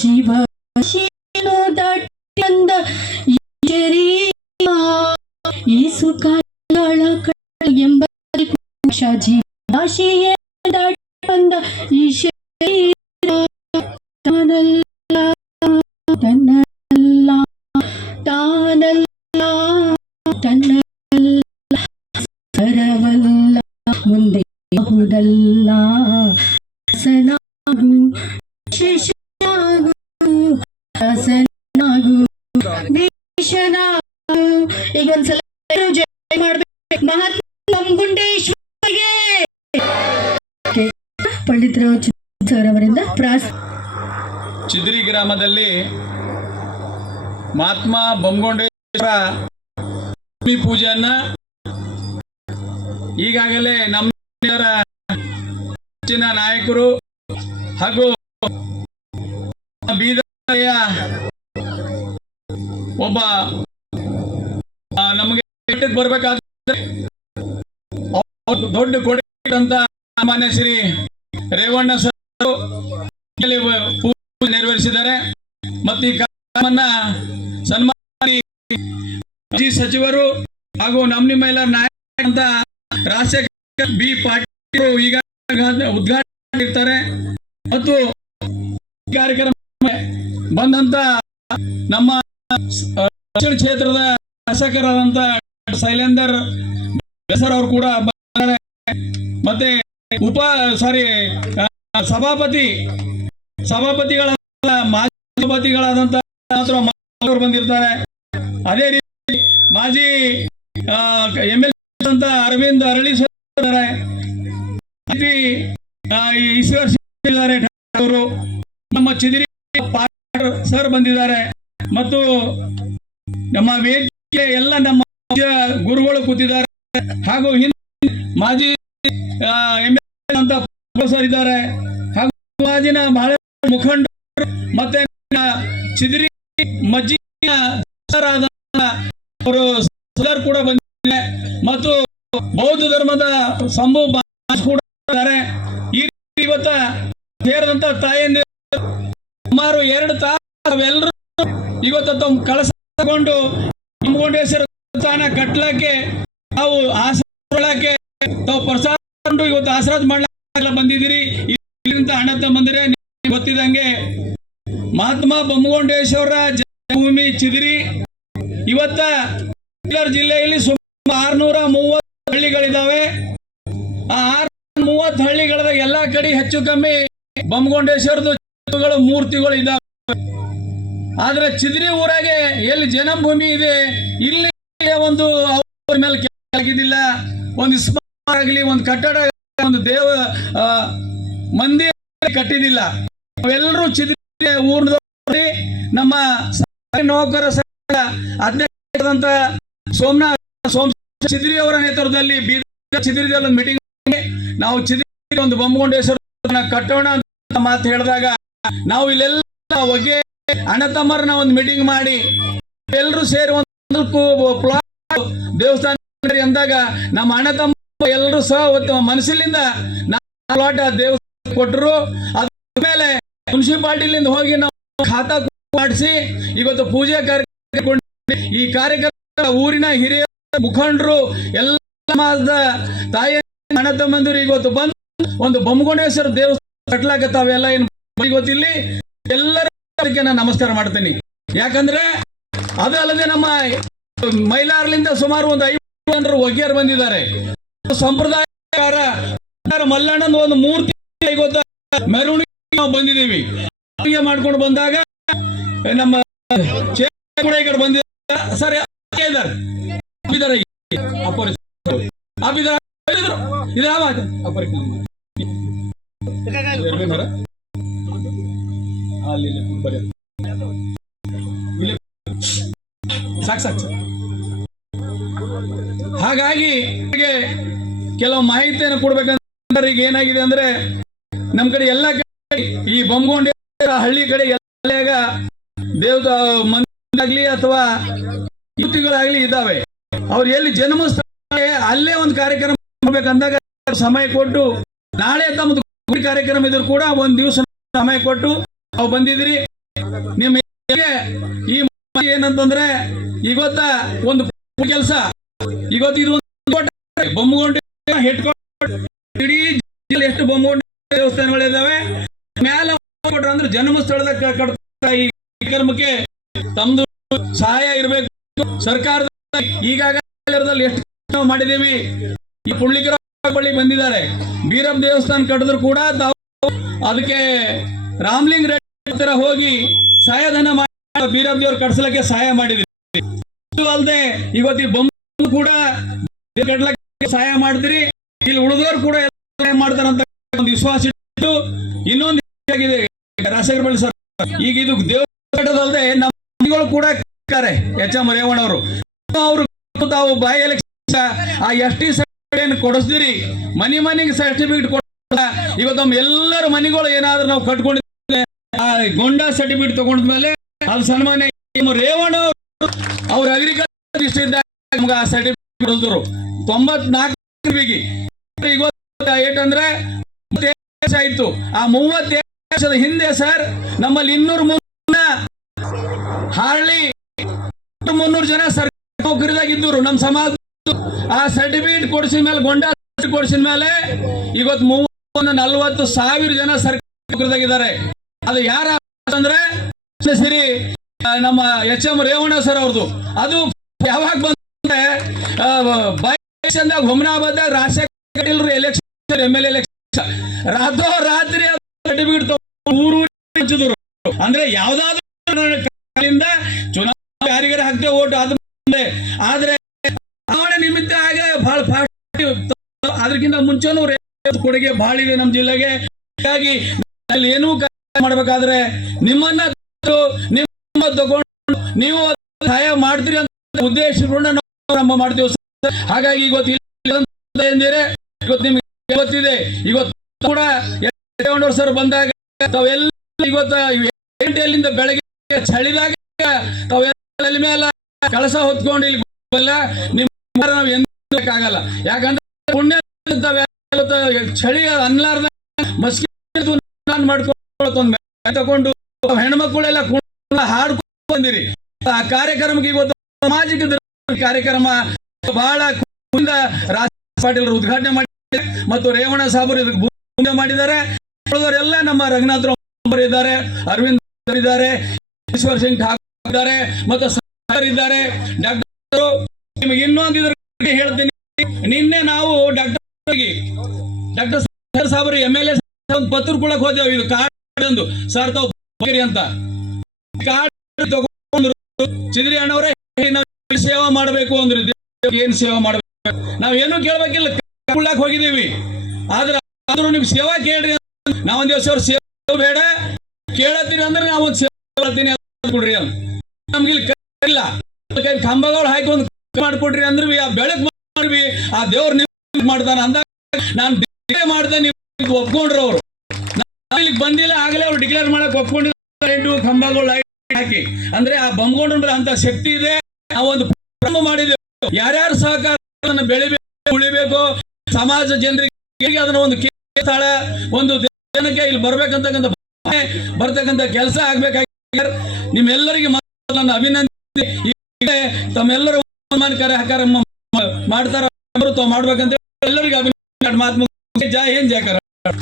ಜೀವ ಏಸು ಕಾಲ ಎಂಬ ಜೀವಾಶಿಯ ಬಂದ ಈ ಶರೀರ ತಾನಲ್ಲ ತನ್ನಲ್ಲ ತಾನಲ್ಲ ತನ್ನಲ್ಲ ಸರವಲ್ಲ ಮುಂದೆ ಬಹುದಲ್ಲ ಹಸನಾಗು ಶಿಶನಾಗು ಹಸನಾಗು ಭೀಷಣಾಗು. ಈಗ ಒಂದ್ಸಲ ಜಯ ಮಾಡ್ಬೇಕು ಮಹಾತ್ಮ ಗುಂಡೇಶ್ವರಿಗೆ. ಪಂಡಿತರಾವ್ ಸರ್ ಅವರಿಂದ ಚಿದ್ರಿ ಗ್ರಾಮದಲ್ಲಿ ಮಹಾತ್ಮ ಬೊಮ್ಮಗೊಂಡೇಶ್ವರ ಪೂಜೆಯನ್ನ ಈಗಾಗಲೇ ನಮ್ಮ ಹೆಚ್ಚಿನ ನಾಯಕರು ಹಾಗೂ ಬೀದರ್ಯ ಒಬ್ಬ ನಮಗೆ ಬರ್ಬೇಕಾದ್ರೆ ದೊಡ್ಡ ಕೊಡೆ ಅಂತ ಮಾನ್ಯ ಶ್ರೀ ರೇವಣ್ಣ ಸರ್ ಪೂಜೆ ನೆರವೇರಿಸಿದ್ದಾರೆ. ಮತ್ತು ಈ ಕಾರ್ಯಕ್ರಮವನ್ನ ಸನ್ಮಾನಿ ಮಾಜಿ ಸಚಿವರು ಹಾಗೂ ನಮ್ಮ ಎಲ್ಲ ನಾಯಕ ಅಂತ ರಾಜಶೇಖರ ಬಿ ಪಾಟೀಲ್ ಈಗ ಉದ್ಘಾಟನೆ ಇರ್ತಾರೆ. ಮತ್ತು ಕಾರ್ಯಕ್ರಮ ಬಂದಂತ ನಮ್ಮ ದಕ್ಷಿಣ ಕ್ಷೇತ್ರದ ಶಾಸಕರಾದಂತ ಶೈಲೇಂದರ್ ಬೆಸರ್ ಅವರು ಕೂಡ ಬಂದಿದ್ದಾರೆ. ಮತ್ತೆ ಸಭಾಪತಿಗಳ ಮಾಜಿ ಸಭಾಪತಿಗಳಾದಂತ ಬಂದಿರ್ತಾರೆ. ಅದೇ ರೀತಿ ಮಾಜಿ MLA ಅಂತ ಅರವಿಂದ್ ಅರಳಿ ಅವರು, ನಮ್ಮ ಚಿದಿರಿ ಸರ್ ಬಂದಿದ್ದಾರೆ. ಮತ್ತು ನಮ್ಮ ವೇದಿಕೆ ಎಲ್ಲ ನಮ್ಮ ಗುರುಗಳು ಕೂತಿದ್ದಾರೆ. ಹಾಗೂ ಹಿಂದೆ ಮಾಜಿ MLA ಅಂತ ಸರ್ ಇದ್ದಾರೆ. ಹಾಗೂ ಮಾಜಿನ ಬಹಳ ಮುಖಂಡರು ಮತ್ತೆ ಚಿದಿರಿ ಮಜ್ಜಿ ಅವರು ಸರ್ ಕೂಡ ಬಂದಿದ್ದಾರೆ. ಮತ್ತು ಬೌದ್ಧ ಧರ್ಮದ ಸಂಭವ ಕೂಡ ಇದ್ದಾರೆ. ಈ ಇವತ್ತ ಸೇರಿದಂತ ತಾಯಿಯಂದಿರು ಸುಮಾರು 2 ತಾಸು ಎಲ್ಲರೂ ಇವತ್ತು ತಮ್ಮ ಕಳಸ ತಗೊಂಡು ಬೊಮ್ಮಗೊಂಡೇಶ್ವರ ಸ್ಥಾನ ಕಟ್ಟಲಕ್ಕೆ ನಾವು ಆಶ್ರಯಕ್ಕೆ ತಾವು ಪ್ರಸಾದ ಇವತ್ತು ಆಶ್ರಯ ಮಾಡ್ಲಿಕ್ಕೆ ಬಂದಿದ್ದೀರಿ. ಇಲ್ಲಿಂದ ಅಣ್ಣ ತಮ್ಮಂದಿರೇ ಗೊತ್ತಿದಂಗೆ ಮಹಾತ್ಮ ಬೊಮ್ಮಗೊಂಡೇಶ್ವರ ಜನ್ಮಭೂಮಿ ಚಿದಿರಿ ಇವತ್ತ ಜಿಲ್ಲೆಯಲ್ಲಿ ಸುಮಾರು 630 ಹಳ್ಳಿಗಳಿದ್ದಾವೆ. ಆ 630 ಹಳ್ಳಿಗಳ ಎಲ್ಲಾ ಕಡೆ ಹೆಚ್ಚು ಕಮ್ಮಿ ಬೊಮ್ಮಗೊಂಡೇಶ್ವರದ ಮೂರ್ತಿಗಳು ಇದ್ದಾವೆ. ಆದ್ರೆ ಚಿದ್ರಿ ಊರಾಗೆ ಎಲ್ಲಿ ಜನ್ಮಭೂಮಿ ಇದೆ ಇಲ್ಲಿ ಒಂದು ಅವ್ರ ಮೇಲೆ ಆಗಿದ್ದಿಲ್ಲ. ಒಂದು ಸ್ಮಾರಕ ಆಗಲಿ, ಒಂದು ಕಟ್ಟಡ, ಒಂದು ದೇವ ಮಂದಿರ ಕಟ್ಟಿದಿಲ್ಲ. ಅವೆಲ್ಲರೂ ಚಿದ್ರಿ ಊರಿನ ನಮ್ಮ ನೌಕರ ಅಧ್ಯಕ್ಷರಾದಂತ ಚಿದ್ರಿ ಅವರ ನೇತೃತ್ವದಲ್ಲಿ ಬೀದರ್ ಚಿದ್ರಿದಲ್ಲಿ ಒಂದು ಮೀಟಿಂಗ್ ನಾವು ಚಿದ್ರಿ ಒಂದು ಬೊಮ್ಮಗೊಂಡೇಶ್ವರ ಕಟ್ಟೋಣ ಅಂತ ಮಾತು ಹೇಳಿದಾಗ ನಾವು ಇಲ್ಲೆಲ್ಲ ಒಗ್ಗೆ ಅಣ್ಣ ತಮ್ಮರನ್ನ ಒಂದು ಮೀಟಿಂಗ್ ಮಾಡಿ ಎಲ್ಲರೂ ಸೇರಿ ಒಂದು ದೇವಸ್ಥಾನ ಅಂದಾಗ ನಮ್ಮ ಅಣ್ಣ ತಮ್ಮ ಎಲ್ಲರೂ ಸಹ ಮನಸ್ಸಿನಿಂದ ಪ್ಲಾಟ್ ದೇವಸ್ಥಾನ ಕೊಟ್ಟರು. ಅದ್ಮೇಲೆ ಮುನ್ಸಿಪಾಲಿಟಿಲಿಂದ ಹೋಗಿ ನಾವು ಖಾತಾ ಮಾಡಿಸಿ ಇವತ್ತು ಪೂಜೆ ಕಾರ್ಯಕ್ರಮ ಈ ಕಾರ್ಯಕ್ರಮ ಊರಿನ ಹಿರಿಯ ಮುಖಂಡರು ಎಲ್ಲ ತಾಯಿ ಅಣ್ಣ ತಮ್ಮಂದಿರು ಇವತ್ತು ಬಂದು ಒಂದು ಬೊಮ್ಮಗೊಂಡೇಶ್ವರ ದೇವಸ್ಥಾನ ಕಟ್ಲಾಕತ್ತಾವೆಲ್ಲ ಏನು ಗೊತ್ತಿಲ್ಲ. ಎಲ್ಲರಿಗೆ ನಾನು ನಮಸ್ಕಾರ ಮಾಡ್ತೀನಿ. ಯಾಕಂದ್ರೆ ಅದಲ್ಲದೆ ನಮ್ಮ ಮೈಲಾರ್ಲಿಂದ ಸುಮಾರು ಒಂದು 50 ಜನರು ಒಗ್ಗಿಯರು ಬಂದಿದ್ದಾರೆ. ಸಂಪ್ರದಾಯಕಾರ ಮಲ್ಲಣ್ಣನ ಒಂದು ಮೂರ್ತಿ ಗೊತ್ತ ಮೆರವಣಿಗೆ ನಾವು ಬಂದಿದ್ದೀವಿ. ಮಾಡ್ಕೊಂಡು ಬಂದಾಗ ನಮ್ಮ ಕೂಡ ಈ ಕಡೆ ಬಂದಿದ್ದಾರೆ. ಸರಿ ಹಾಗಾಗಿ ಕೆಲವು ಮಾಹಿತಿಯನ್ನು ಕೊಡ್ಬೇಕಂದ್ರೆ ಈಗ ಏನಾಗಿದೆ ಅಂದ್ರೆ ನಮ್ ಕಡೆ ಎಲ್ಲ ಈ ಬೊಮ್ಮಗೊಂಡೇಶ್ವರ ಹಳ್ಳಿ ಕಡೆ ಎಲ್ಲ ದೇವತಾ ಮಂದಿರಾಗ್ಲಿ ಅಥವಾ ಯುವತಿಗಳಾಗ್ಲಿ ಇದ್ದಾವೆ. ಅವ್ರು ಎಲ್ಲಿ ಜನ್ಮಸ್ಥಳ ಅಲ್ಲೇ ಒಂದು ಕಾರ್ಯಕ್ರಮ ಮಾಡ್ಬೇಕಂದಾಗ ಸಮಯ ಕೊಟ್ಟು ನಾಳೆ ತಮ್ಮದು ಕಾರ್ಯಕ್ರಮ ಇದ್ರು ಕೂಡ ಒಂದ್ ದಿವಸ ಸಮಯ ಕೊಟ್ಟು ನಾವು ಬಂದಿದ್ರಿ. ನಿಮ್ಮ ಈ ಏನಂತಂದ್ರೆ ಇವತ್ತ ಒಂದು ಕೆಲಸ ಇವತ್ತು ಇದು ಬೊಮ್ಮಗೊಂಡು ಇಡೀ ಜಿಲ್ಲೆ ಎಷ್ಟು ಬೊಮ್ಮಗೊಂಡು ದೇವಸ್ಥಾನಗಳಿದಾವೆ ಮ್ಯಾಲ ಕೊಟ್ರ ಅಂದ್ರೆ ಜನ್ಮಸ್ಥಳದ ಈ ಕಾರ್ಯಕ್ರಮಕ್ಕೆ ತಮ್ದು ಸಹಾಯ ಇರಬೇಕು. ಸರ್ಕಾರದ ಈಗಾಗಲೇ ಎಷ್ಟು ಮಾಡಿದೀವಿ. ಈ ಪುಳ್ಳಿಕರ ಬಳಿ ಬಂದಿದ್ದಾರೆ, ಬೀರಪ್ಪ ದೇವಸ್ಥಾನ ಕಟ್ಟಿದ್ರು ಕೂಡ ತಾವು ಅದಕ್ಕೆ ರಾಮ್ಲಿಂಗ್ ರೆಡ್ಡಿ ಹೋಗಿ ಸಹಾಯಧನ ಮಾಡಿ ಬೀರಪ್ಪ ದೇವ್ರ ಕಟ್ಸಲಕ್ಕೆ ಸಹಾಯ ಮಾಡಿದ್ವಿ. ಅಲ್ಲದೆ ಇವತ್ತು ಬೊಮ್ಮ ಕೂಡ ಕಟ್ಲಕ್ಕೆ ಸಹಾಯ ಮಾಡಿದ್ರಿ. ಇಲ್ಲಿ ಉಳಿದವರು ಕೂಡ ಸಹಾಯ ಮಾಡ್ತಾರಂತ ಒಂದು ವಿಶ್ವಾಸ ಇಟ್ಟು ಇನ್ನೊಂದು ರಾಜಶೇಖರ ಬಳ್ಳಿ ಸರ್ ಈಗ ಇದು ದೇವಸ್ಥಾನದಲ್ಲದೆ ನಮ್ಮ ಕೂಡ ಎಚ್ ಎಂ ರೇವಣ್ಣವರು ಅವರು ತಾವು ಬಾಯಿ ಎಲೆಕ್ಷನ್ ಆ ಎಸ್.ಟಿ. ಸರ್ಟಿಫಿಕೇಟ್ ಕೊಡಿಸ್ದಿರಿ, ಮನೆಗೆ ಸರ್ಟಿಫಿಕೇಟ್ ಕೊಡ ಇವತ್ತು ನಮ್ಮ ಎಲ್ಲರ ಮನೆಗಳು ಏನಾದ್ರೂ ನಾವು ಕಟ್ಕೊಂಡಿದ್ದೇವೆ ಆ ಗೊಂಡಾ ಸರ್ಟಿಫಿಕೇಟ್ ತಗೊಂಡ್ಮೇಲೆ ಅದು ಸನ್ಮಾನ್ಯ ರೇವಣ್ಣ ಅವ್ರ ಅಗ್ರಿಕಲ್ಚರ್ ಇಷ್ಟ ಇದ್ದಾಗ ಆ ಸರ್ಟಿಫಿಕೇಟ್ ಕೊಡಿಸಿದ್ರು 94 ಇವತ್ತು ಏಟಂದ್ರೆ ಆಯ್ತು. ಆ 30 ವರ್ಷದ ಹಿಂದೆ ಸರ್ ನಮ್ಮಲ್ಲಿ 200 ಹಾರ್ಡ್ಲಿ 300 ಜನ ಸರ್ಕಾರಿ ನೌಕರಿದಾಗಿದ್ದರು ನಮ್ಮ ಸಮಾಜ. ಆ ಸರ್ಟಿಫಿಕೇಟ್ ಕೊಡಿಸಿದ ಮೇಲೆ ಗೊಂಡಾ ಕೊಡಿಸಿದ ಮೇಲೆ ಇವತ್ತು 40,000 ಜನ ಸರ್ಕಾರಿ ನೌಕರಿದಾಗಿದ್ದಾರೆ. ಅದು ಯಾರ ಅಂದ್ರೆ ಸರಿ ನಮ್ಮ ಎಚ್ ಎಂ ರೇವಣ್ಣ ಸರ್ ಅವ್ರದ್ದು. ಅದು ಯಾವಾಗ ಬಂದ್ರೆ Humnabad Rajashekar election MLA election ರಾತ್ರಿ ಸರ್ಟಿಫಿಕೇಟ್ ಊರು ಹಂಚಿದ್ರು. ಅಂದ್ರೆ ಯಾವ್ದಾದ್ರು ಚುನಾವಣೆ ಯಾರಿಗಾರ ಹಾಕ್ತೇವೆ ಓಟು ಅದು ಆದ್ರೆ ಚುನಾವಣೆ ನಿಮಿತ್ತ ಆಗ ಬಹಳ ಫಾಸ್ಟ್ ಅದಕ್ಕಿಂತ ಮುಂಚೆನೂ ಕೊಡುಗೆ ಬಹಳ ಇದೆ ನಮ್ಮ ಜಿಲ್ಲೆಗೆ. ಹೀಗಾಗಿ ಏನೂ ಮಾಡ್ಬೇಕಾದ್ರೆ ನಿಮ್ಮನ್ನ ತಗೊಂಡು ನೀವು ಸಹಾಯ ಮಾಡ್ತೀರಿ ಅಂತ ಉದ್ದೇಶಗೊಂಡು ನಾವು ಮಾಡ್ತೀವಿ. ಹಾಗಾಗಿ ಇವತ್ತು ನಿಮ್ಗೆ ಗೊತ್ತಿದೆ ಇವತ್ತು ಕೂಡ ಸರ್ ಬಂದಾಗ ತಾವೆಲ್ಲ ಇವತ್ತು 8 ಬೆಳಗ್ಗೆ ಚಳಿದಾಗ ತಾವೆಲ್ಲ ಮೇಲೆ ಕಳಸ ಹೊತ್ಕೊಂಡು ಇಲ್ಲಿ ನಿಮ್ಮ ನಾವು ಎಂದಾಗಲ್ಲ. ಯಾಕಂದ್ರೆ ಪುಣ್ಯ ಚಳಿ ಅನ್ಲಾರ್ದ ಮಸ್ಕಿ ಮಾಡ್ಕೊಂಡು ತಗೊಂಡು ಹೆಣ್ಮಕ್ಳೆಲ್ಲ ಹಾಡ್ಕೊಂಡು ಬಂದಿರಿ. ಆ ಕಾರ್ಯಕ್ರಮಕ್ಕೆ ಇವತ್ತು ಸಾಮಾಜಿಕ ಕಾರ್ಯಕ್ರಮ ಬಹಳ ರಾಜ ಪಾಟೀಲ್ ಉದ್ಘಾಟನೆ ಮಾಡಿದ್ದಾರೆ ಮತ್ತು ರೇವಣ್ಣ ಸಾಬರು ಇದಕ್ಕೆ ಮಾಡಿದ್ದಾರೆ. ಉಳಿದವರೆಲ್ಲ ನಮ್ಮ ರಂಗನಾಥ್ ಇದ್ದಾರೆ, ಅರವಿಂದ್ ಇದ್ದಾರೆ, ಈಶ್ವರ್ ಸಿಂಗ್ ಠಾಕೂರ್ ಇದ್ದಾರೆ ಮತ್ತು ಸರ್ ಇದ್ದಾರೆ. ಡಾಕ್ಟರ್ ನಿಮಗೆ ಇನ್ನೊಂದು ಇದ್ರ ಹೇಳ್ತೀನಿ. ನಿನ್ನೆ ನಾವು ಡಾಕ್ಟರ್ ಸಾಬರು MLA ಒಂದು ಪತ್ರ ಕೊಡಕ್ ಹೋದೇವು. ಇದು ಕಾರ್ಡ್ ಒಂದು ಸರ್ ತಾವು ಅಂತ ಕಾರ್ಡ್ ತಗೊಂಡ್ರು. ಚಿದ್ರಿ ಅಣ್ಣವರೇ ಸೇವಾ ಮಾಡಬೇಕು ಅಂದ್ರೆ ಏನ್ ಸೇವಾ ಮಾಡ್ಬೇಕು ನಾವೇನು ಕೇಳ್ಬೇಕಿಲ್ಲ, ಕುಳ್ಳಾಕ್ ಹೋಗಿದ್ದೀವಿ. ಆದ್ರೂ ನಿಮ್ ಸೇವಾ ಕೇಳ್ರಿ. ನಾವೊಂದ್ ದಿವಸ ಅವ್ರ ಸೇವೆ ಬೇಡ ಕೇಳತ್ತೀರಿ ಅಂದ್ರೆ ನಾವು ಒಂದು ಸೇವೆ ಮಾಡ್ತೀನಿ ಕೊಡ್ರಿ ಅಂತ. ನಮ್ಗೆ ಇಲ್ಲಿ ಇಲ್ಲ ಕಂಬಗಳು ಹಾಕಿ ಒಂದು ಮಾಡ್ಕೊಡ್ರಿ ಅಂದ್ರೆ ಆ ಬೆಳಕ್ ಮಾಡ್ವಿ ಆ ದೇವ್ರ ಮಾಡ್ತಾನ ಅಂದಾಗ ನಾನು ಮಾಡ್ತೇನೆ ನೀವು ಒಪ್ಕೊಂಡ್ರು. ಅವರು ಇಲ್ಲಿಗೆ ಬಂದಿಲ್ಲ ಆಗಲೇ ಅವ್ರು ಡಿಕ್ಲೇರ್ ಮಾಡಕ್ ಒಪ್ಕೊಂಡಿಲ್ಲ. 8 ಕಂಬಗಳು ಹಾಕಿ ಅಂದ್ರೆ ಆ ಬಂಬ್ಗೊಂಡ್ರ ಅಂತ ಶಕ್ತಿ ಇದೆ. ನಾವೊಂದು ಪ್ರಾರಂಭ ಮಾಡಿದ್ದೇವೆ. ಯಾರ್ಯಾರು ಸಹಕಾರ ಬೆಳಿಬೇಕು ಉಳಿಬೇಕು ಸಮಾಜ ಜನರಿಗೆ ಅದನ್ನ ಒಂದು ಸ್ಥಳ ಒಂದು ಜನಕ್ಕೆ ಇಲ್ಲಿ ಬರ್ತಕ್ಕಂಥ ಕೆಲಸ ಆಗ್ಬೇಕಾಗಿ ನಿಮ್ಮೆಲ್ಲರಿಗೆ ನನ್ನ ಅಭಿನಂದನೆ. ತಮ್ಮೆಲ್ಲರೂ ಕಾರ್ಯಕ್ರಮ ಮಾಡ್ತಾರ ಮಾಡ್ಬೇಕಂತ ಎಲ್ಲರಿಗೂ ಅಭಿನಂದನೆ. ಜೈ ಹಿಂದ್ ಜೈ ಕರ್ನಾಟಕ.